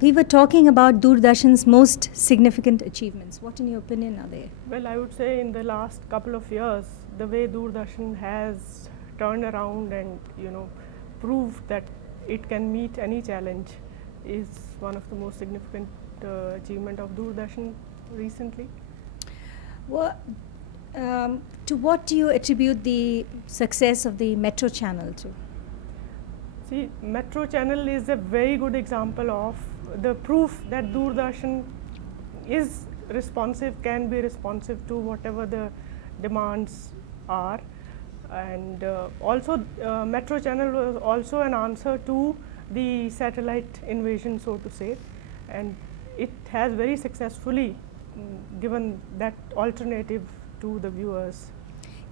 We were talking about Doordarshan's most significant achievements. What, in your opinion, are they? Well, I would say in the last couple of years, the way Doordarshan has turned around and proved that it can meet any challenge is one of the most significant achievement of Doordarshan recently. Well, to what do you attribute the success of the Metro channel to? See, Metro channel is a very good example of the proof that Doordarshan is responsive, can be responsive to whatever the demands are, and also Metro channel was also an answer to the satellite invasion, so to say, and it has very successfully given that alternative to the viewers.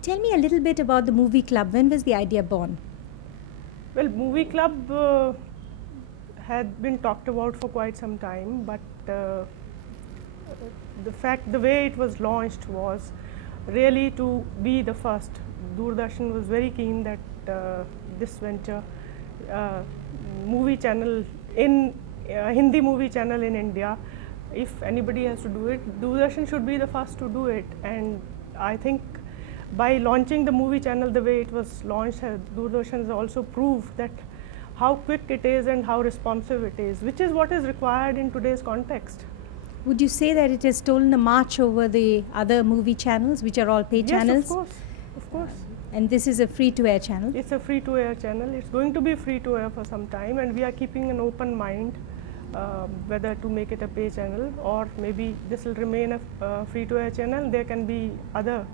Tell me a little bit about the movie club. When was the idea born? Well, movie club had been talked about for quite some time, but the way it was launched was really to be the first. Doordarshan was very keen that this venture, movie channel in Hindi movie channel in India, if anybody has to do it, Doordarshan should be the first to do it. And I think by launching the movie channel the way it was launched, Doordarshan has also proved that how quick it is and how responsive it is, which is what is required in today's context. Would you say that it has stolen a march over the other movie channels, which are all paid channels? Yes, of course. And this is a free-to-air channel? It's a free-to-air channel. It's going to be free-to-air for some time, and we are keeping an open mind whether to make it a pay channel or maybe this will remain a free-to-air channel. There can be other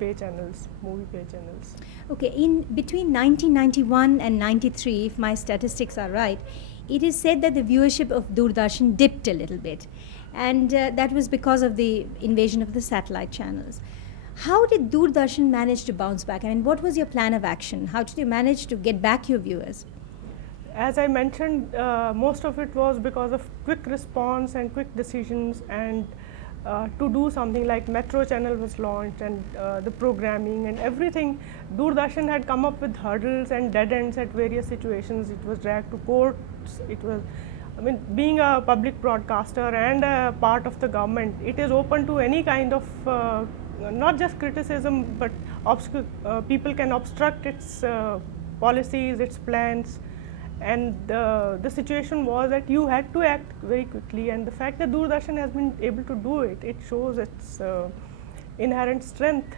pay channels, movie pay channels. Okay, in between 1991 and 93, if my statistics are right, it is said that the viewership of Doordarshan dipped a little bit, and that was because of the invasion of the satellite channels. How did Doordarshan manage to bounce back? I mean, what was your plan of action? How did you manage to get back your viewers? As I mentioned, most of it was because of quick response and quick decisions, and to do something like Metro channel was launched, and the programming and everything. Doordarshan had come up with hurdles and dead ends at various situations. It was dragged to courts. It was, being a public broadcaster and a part of the government, it is open to any kind of not just criticism, but people can obstruct its policies, its plans. And the situation was that you had to act very quickly, and the fact that Doordarshan has been able to do it, it shows its inherent strength.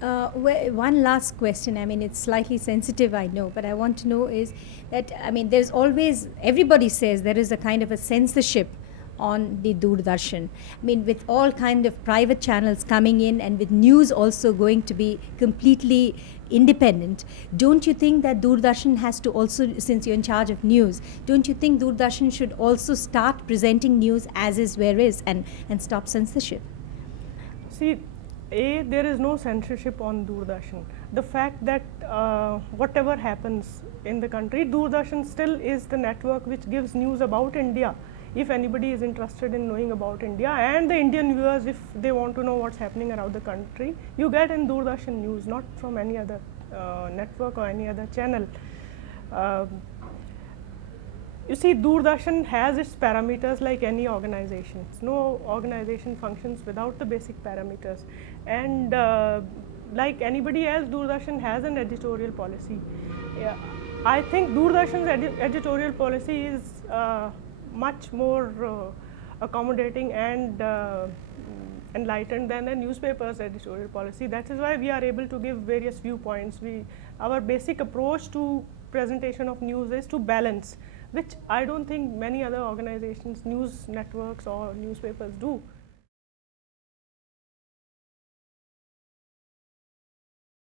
Well, one last question. I mean, it's slightly sensitive, I know, but I want to know is that, there's always, everybody says there is a kind of a censorship on the Doordarshan. With all kind of private channels coming in and with news also going to be completely independent, don't you think that Doordarshan has to also, since you're in charge of news, don't you think Doordarshan should also start presenting news as is where is and stop censorship? See, there is no censorship on Doordarshan. The fact that whatever happens in the country, Doordarshan still is the network which gives news about India. If anybody is interested in knowing about India, and the Indian viewers, if they want to know what's happening around the country, you get in Doordarshan news, not from any other network or any other channel. You see, Doordarshan has its parameters like any organization. No organization functions without the basic parameters. And like anybody else, Doordarshan has an editorial policy. I think Doordarshan's editorial policy is much more accommodating and enlightened than a newspaper's editorial policy. That is why we are able to give various viewpoints. Our basic approach to presentation of news is to balance, which I don't think many other organizations, news networks or newspapers do.